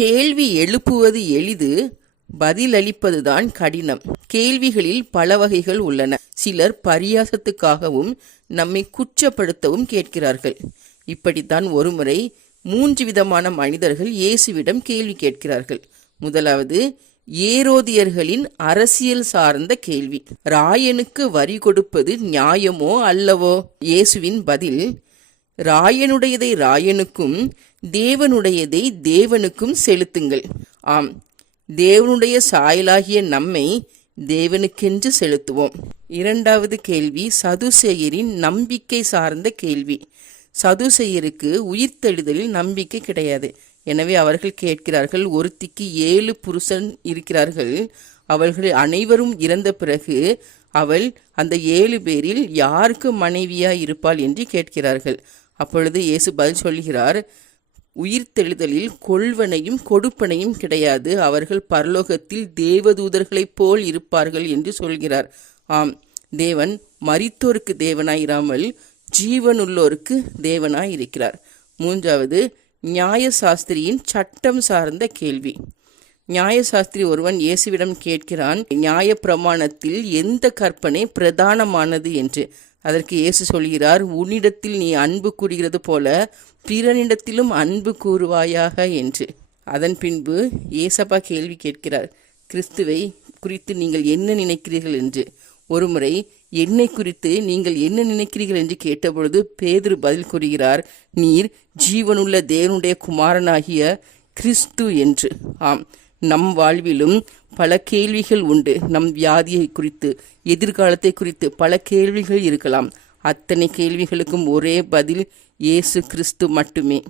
கேள்வி எழுப்புவது எளிது, பதிலளிப்பதுதான் கடினம். கேள்விகளில் பல வகைகள் உள்ளன. சிலர் பரியாசத்துக்காகவும் நம்மை குற்றப்படுத்தவும் கேட்கிறார்கள். இப்படித்தான் ஒருமுறை 3 விதமான மனிதர்கள் இயேசுவிடம் கேள்வி கேட்கிறார்கள். முதலாவது, ஏரோதியர்களின் அரசியல் சார்ந்த கேள்வி. ராயனுக்கு வரி கொடுப்பது நியாயமோ அல்லவோ? இயேசுவின் பதில், ராயனுடையதை ராயனுக்கும் தேவனுடையதை தேவனுக்கும் செலுத்துங்கள். ஆம், தேவனுடைய சாயலாகிய நம்மை தேவனுக்கென்று செலுத்துவோம். இரண்டாவது கேள்வி, சதுசேயரின் நம்பிக்கை சார்ந்த கேள்வி. சதுசேயருக்கு உயிர்த்தெழுதலில் நம்பிக்கை கிடையாது. எனவே அவர்கள் கேட்கிறார்கள், ஒருத்திக்கு 7 புருஷன் இருக்கிறார்கள், அவர்கள் அனைவரும் இறந்த பிறகு அவள் அந்த 7 பேரில் யாருக்கு மனைவியாய் இருப்பாள் என்று கேட்கிறார்கள். அப்பொழுது இயேசு பதில் சொல்கிறார், உயிர்த்தெழுதலில் கொள்வனையும் கொடுப்பனையும் கிடையாது, அவர்கள் பரலோகத்தில் தேவதூதர்களைப் போல் இருப்பார்கள் என்று சொல்கிறார். ஆம், தேவன் மரித்தோருக்கு தேவனாயிராமல் ஜீவனுள்ளோருக்கு தேவனாய் இருக்கிறார். மூன்றாவது, நியாயசாஸ்திரியின் சட்டம் சார்ந்த கேள்வி. நியாயசாஸ்திரி ஒருவன் இயேசுவிடம் கேட்கிறான், நியாய பிரமாணத்தில் எந்த கற்பனை பிரதானமானது என்று. அதற்கு இயேசு சொல்கிறார், உன்னிடத்தில் நீ அன்பு கூறுகிறது போல பிறனிடத்திலும் அன்பு கூறுவாயாக என்று. அதன் பின்பு ஏசப்பா கேள்வி கேட்கிறார், கிறிஸ்துவை குறித்து நீங்கள் என்ன நினைக்கிறீர்கள் என்று. ஒருமுறை என்னை குறித்து நீங்கள் என்ன நினைக்கிறீர்கள் என்று கேட்டபொழுது பேதுரு பதில் கூறுகிறார், நீர் ஜீவனுள்ள தேவனுடைய குமாரனாகிய கிறிஸ்து என்று. ஆம், நம் வாழ்விலும் பல கேள்விகள் உண்டு. நம் வியாதியை குறித்து, எதிர்காலத்தை குறித்து பல கேள்விகள் இருக்கலாம். அத்தனை கேள்விகளுக்கும் ஒரே பதில், இயேசு கிறிஸ்து மட்டுமே.